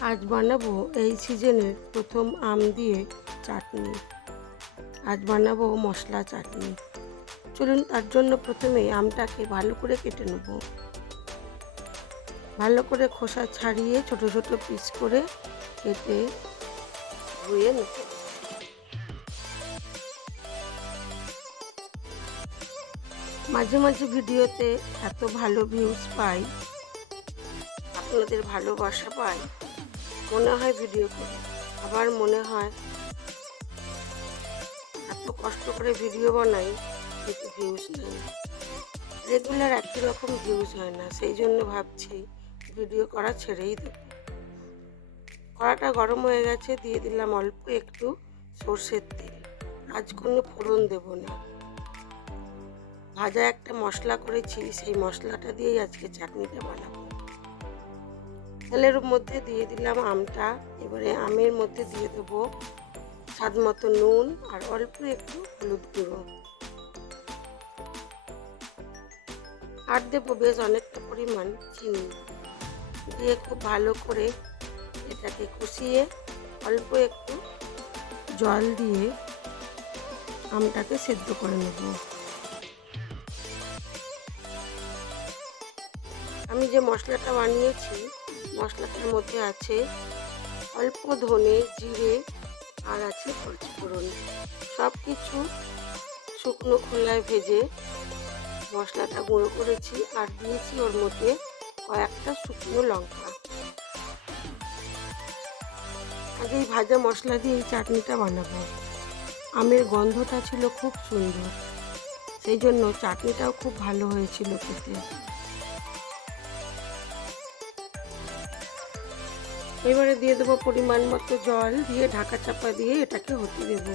আজ বানাবো এই সিজনের প্রথম আম দিয়ে চাটনি। আজ বানাবো মশলা চাটনি। চলুন, তার জন্য প্রথমে আমটাকে ভালো করে কেটে নেব। ভালো করে খোসা ছাড়িয়ে ছোট ছোট পিস করে কেটে ধুয়ে নেব। মাঝে মাঝে ভিডিওতে এত ভালো ভিউজ পাই, আপনাদের ভালোবাসা পাই, মনে হয় ভিডিও করি। আবার মনে হয় এত কষ্ট করে ভিডিও বানাই কিন্তু ভিউজ নেই, রেগুলার একই রকম ভিউজ হয় না। সেই জন্য ভাবছি ভিডিও করা ছেড়েই দেব। কড়াটা গরম হয়ে গেছে, দিয়ে দিলাম অল্প একটু সর্ষের তেল। আজ কোনো ফোড়ন দেব না, ভাজা একটা মশলা করেছি, সেই মশলাটা দিয়েই আজকে চাটনিটা বানাবো। তেলের মধ্যে দিয়ে দিলাম আমটা। এবারে আমের মধ্যে দিয়ে দেবো স্বাদ মতো নুন আর অল্প একটু হলুদ গুঁড়ো, আর দেবো বেশ অনেকটা পরিমাণ চিনি। দিয়ে খুব ভালো করে এটাকে কষিয়ে অল্প একটু জল দিয়ে আমটাকে সেদ্ধ করে নেব। আমি যে মশলাটা বানিয়েছি, মশলাটার মধ্যে আছে অল্প ধনে, জিরে আর আছে পাঁচফোড়ন। সব কিছু শুকনো খোলায় ভেজে মশলাটা গুঁড়ো করেছি, আর দিয়েছি ওর মধ্যে কয়েকটা শুকনো লঙ্কা। আজ এই ভাজা মশলা দিয়ে এই চাটনিটা বানাবো। আমের গন্ধটা ছিল খুব সুন্দর, সেই জন্য চাটনিটাও খুব ভালো হয়েছিল খেতে। এবারে দিয়ে দেবো পরিমাণ মতো জল, দিয়ে ঢাকা চাপা দিয়ে এটাকে হতে দেবো।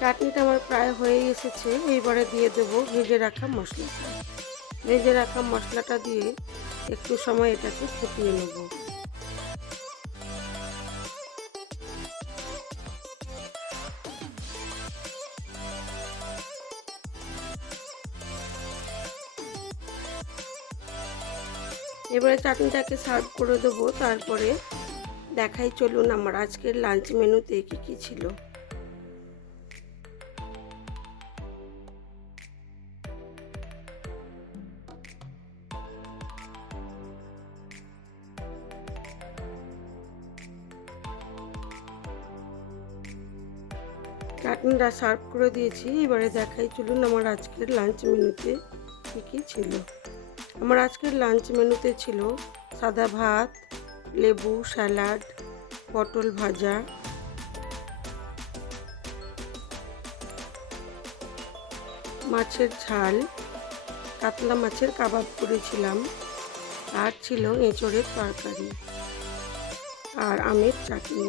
চাটনিটা আমার প্রায় হয়ে এসেছে। এইবারে দিয়ে দেবো ভেজে রাখা মশলাটা। ভেজে রাখা মশলাটা দিয়ে একটু সময় এটাকে ফুটিয়ে নেব। এবারে চাটনিটাকে সার্ভ করে দেবো। তারপরে দেখাই, চলুন আমার আজকের লাঞ্চ মেনুতে কী কী ছিল। চাটনিটা সার্ভ করে দিয়েছি। এবারে দেখাই, চলুন আমার আজকের লাঞ্চ মেনুতে কী কী ছিল। আমার আজকের লাঞ্চ মেনুতে ছিল সাদা ভাত, লেবু, স্যালাড, পটল ভাজা, মাছের ঝাল, কাতলা মাছের কাবাব করেছিলাম, আর ছিল এঁচোড়ের তরকারি আর আমের চাটনি।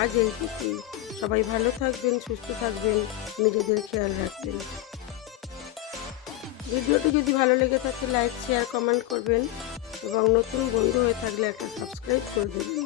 আজ এইটুকুই। সবাই ভালো থাকবেন, সুস্থ থাকবেন, নিজেদের খেয়াল রাখবেন। ভিডিওটি যদি ভালো লেগে থাকে লাইক, শেয়ার, কমেন্ট করবেন এবং নতুন বন্ধু হয়ে থাকলে একটা সাবস্ক্রাইব করে দেবেন।